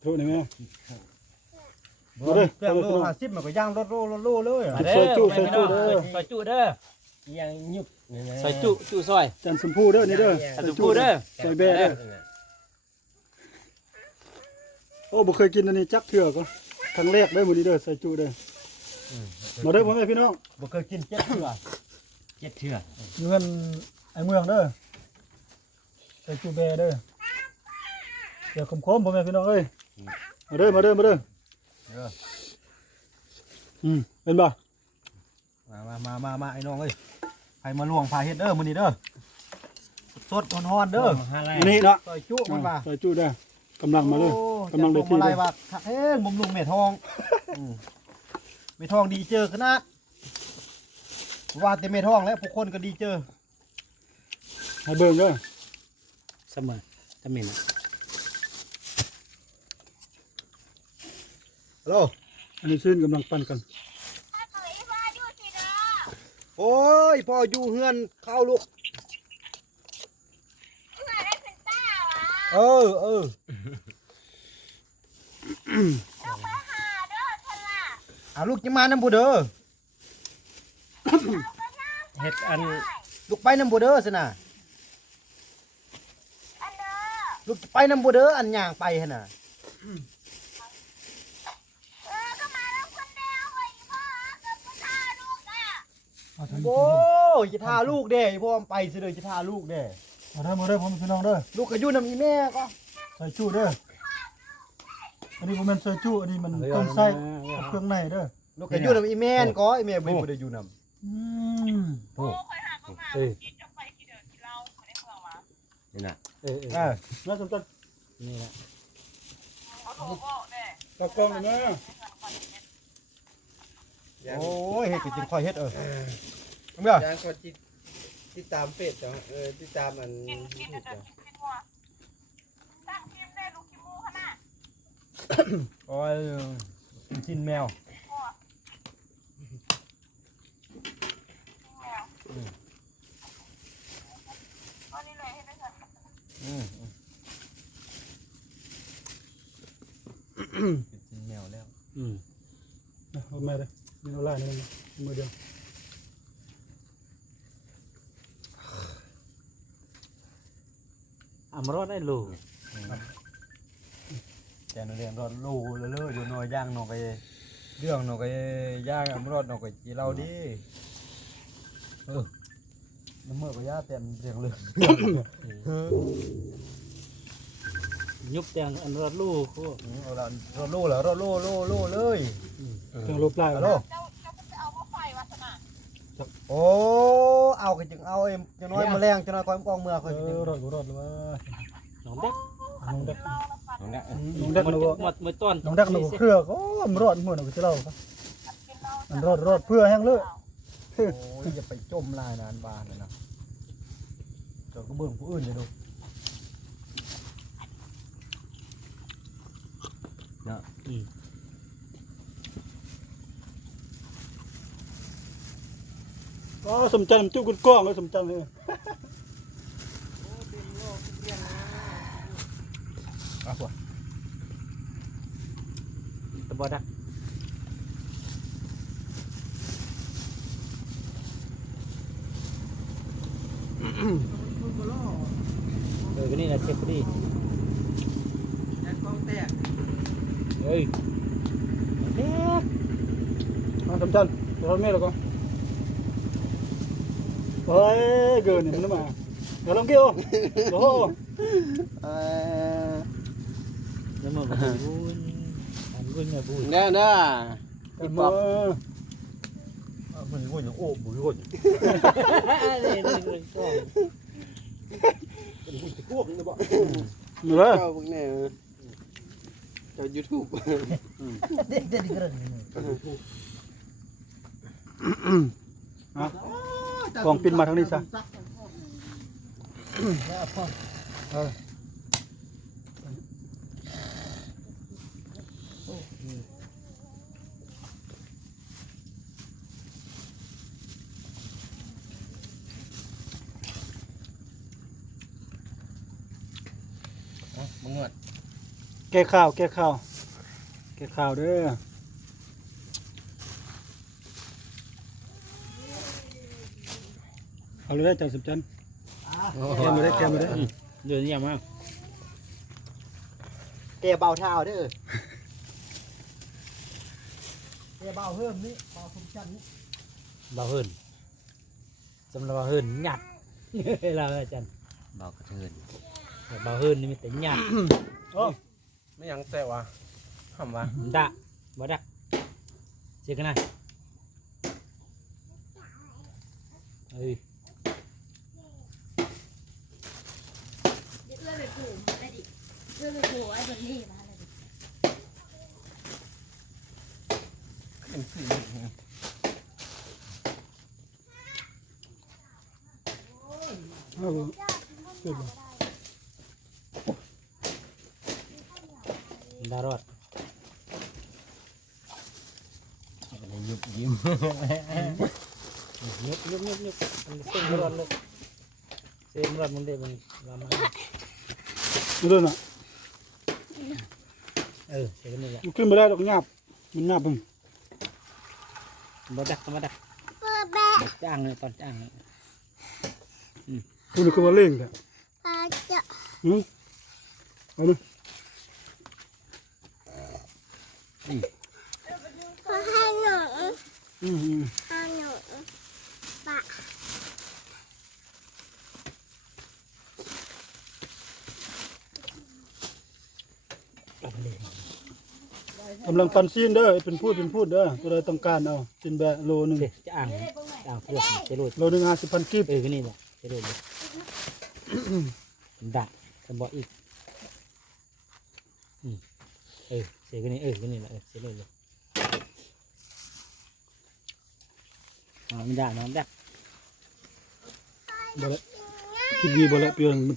โทษนี่แม่ บ่ได้เครื่องโล50มันก็ย่างรถโลเลย ซอยจุซอยจุเด้อ ซอยจุเด้อ ยังยุบ ซอยจุซอย จันชมพูเด้อนี่เด้อ จันชมพูเด้อ ซอยแบ่เด้อโอ้บ่เคยกินอันนี้จักเทื่อก็ครั้งแรกเด้อมื้อนี้เด้อซอยจุเด้อมาเด้อพ่อแม่พี่น้อง บ่เคยกินเจ็ดเทื่อ เจ็ดเทื่อ อยู่กันไอ้เมืองเด้อซอยจุแบ่เด้อเดี๋ยวคมๆพ่อแม่พี่น้องเอ้ยมาเด้อเป็นบ่ มาไอ้น้องเอ้ยใครมาลวงพาเฮ็ดเด้อมื้อนี้เด้อสดๆร้อนๆเด้อ อันนี้เนาะ ซอยจุมันว่า ซอยจุเด้อกำลังมาเด้อกำลังได้ ที่ ที่ ไร เด้อ ว่าเอ้งบ่มลุงแม่ทองแม่ทองดีเจอขนาดว่าแต่แม่ทองแล้วพวกคนก็ดีเจอ ให้เบิ่งเด้อ เสมอตะมิน ฮัลโหล อันนี้ซื่นกำลังปั่นกัน โอ้ยพ่ออยู่เฮือนเข้าลูกเออลูกจะมานำบ่เด้อ เฮ็ดอัน ลูกไปนำบ่เด้อสินะลูกจะไปนำบ่เด้ออันย่างไปหั่นน่ะโอ้ยจะท่าลูกเด้พ่อมไปสิเด้อจะท่าลูกเด้ มาเด้อพ่อแม่พี่น้องเด้อ ลูกก็อยู่นำอีแม่ก็ ซอยจุเด้ออันนี้บ่แม่นซอยจุอันนี้มันต้มไส้กับเครื่องในเด้อ ลูกก็อยู่นำอีแม่นก็อีแม่บ่ได้อยู่นำ โอ้เอ้ยนี่น่ะอ่า น่าสนใจ นี่แหละ ตะกล้องนะ โอ้ยเฮ็ดก็จิค่อยเฮ็ดเมื่อย างก็ติดตามเฟซจ้ะติดตามอันยูทูบจ้ะ โอ้ยกินแมวกินแมวแล้ว เอาแม่เด้อนี่เอาลายนี่มือเดียว อำรอดได้ลูก แกนเรียนรอดลูเลอะอยู่หน่อยย่างหน่อยเรื่องหน่อยย่างอำรอดหน่อยจีเราดิน้ำเมื่อก็ย่าเต็มเรียงเลย ยุบแตงอันรอดลูกโค เอาละรอดลูแล้วรอดลูเลย เครื่องลบลาย ฮัลโหลโอ้เอาก็จึงเอาเอ็มจะน้อยมาแรงจะน้อยก้อยกองเมื่อค่อยจึง รอดเลยว่า น้องเด็ก น้องเด็ก น้องเนี่ย น้องเด็ก หม เรา ดหมดหมดต้น น้องเด็กเราเครือก็มันรอดเหมือนเราจะเล่าครับมันรอดเพื่อแห้งเลย โอ้ยอย่าไปจมลายนานบานนะเจ้าก็เบิ่งผู้อื่นอย่าดู อ๋อสมจันทร์จุกกล้องเลยสมจันทร์เลย อ่ะพวก ตะบอดักวันนี้นะเชฟดี ยังกล้องแตก เฮ้ยเด็ก สมจันทร์รถเมล์แล้วก็เฮ้ยเกินนี่มันมาเดี๋ยวลองเกี่ยวโอ้โห แล้วมันบุญอันบุญไงบุญ เนี่ยนะ เป็นมือ มันก็ยังโอ้บุยคน เลยก็ พวกนี่บ่ มือเลย เจ้าพวกเนี่ยเจ้ายูทูบ เด็กๆกระดิ่ง กองปินมาทางนี้ซะมึงงวด แก้ข้าวเด้อเอาเลยได้เจ้าสุบจันทร์แกมาได้ เดือนนี้ยังมาก แกเบาเท้าเด้อแกเบาเพิ่มนี่เบาสมชันนี่ เบาเฮินสำหรับเบาเฮินหยัดเราอาจารย์ เบากระเทิน เบาเฮินนี่มันแต่หยัด โอ้ ไม่ยังแต่ว่าทำว่า ดะบ่ดะเสียกันนะเอ้ย เอื้อไปผูกได้ดิเอื้อไปผูกไอ้บนนี่มาเลยดิ เป็นสี เอาเกิดบ่ ดารอด อะไรยุบยิ้ม ยุบมันเส้นรอดเลยเส้นรอดมันได้มันลามา ดูด้วยน่ะ เสียกันนี่แหละ มันขึ้นมาได้ดอกหยาบมันหยาบมึง บ่ดักบ่ดักจ้างเลยตอนจ้างเลย คุณคือว่าเล่งแท้ ปลาจะ เอาเลย ขอให้หนู อืม ให้หนูปลา กำลังปั่นซีนเด้อเป็นพูดเด้อตัวใดต้องการเอากินแบะโลนึง จ้างเพื่อจะรูด โลนึง50,000กีบ ก็นี่แหละจะรูดเลยดักจะบอกอีกเสียกันนี่ก็นี่แหละเสียเลยไม่ได้น้องดัก บ่ละคิดดีบ่ละเปลี่ยนมัน